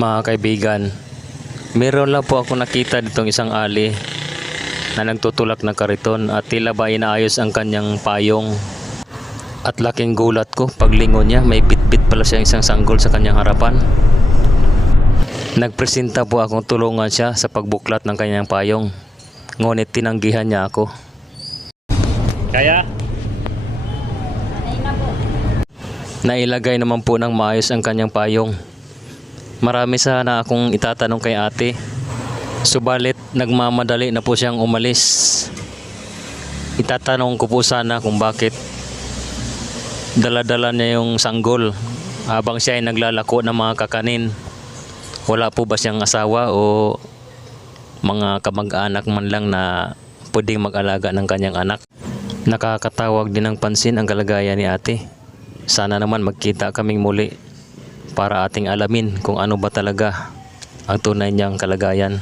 Mga kaibigan, meron lang po ako nakita ditong isang ali na nagtutulak ng kariton at tila ba inaayos ang kanyang payong. At laking gulat ko paglingon niya, may bitbit pala siyang isang sanggol sa kanyang harapan. Nagpresenta po akong tulungan siya sa pagbuklat ng kanyang payong, ngunit tinanggihan niya ako. Kaya? Nailagay naman po ng maayos ang kanyang payong. Marami sana akong itatanong kay ate, subalit nagmamadali na po siyang umalis. Itatanong ko po sana kung bakit dala-dala niya yung sanggol habang siya ay naglalako ng mga kakanin. Wala po ba siyang asawa o mga kamag-anak man lang na pwedeng mag-alaga ng kanyang anak? Nakakatawag din ng pansin ang kalagayan ni ate. Sana naman magkita kaming muli para ating alamin kung ano ba talaga ang tunay niyang kalagayan.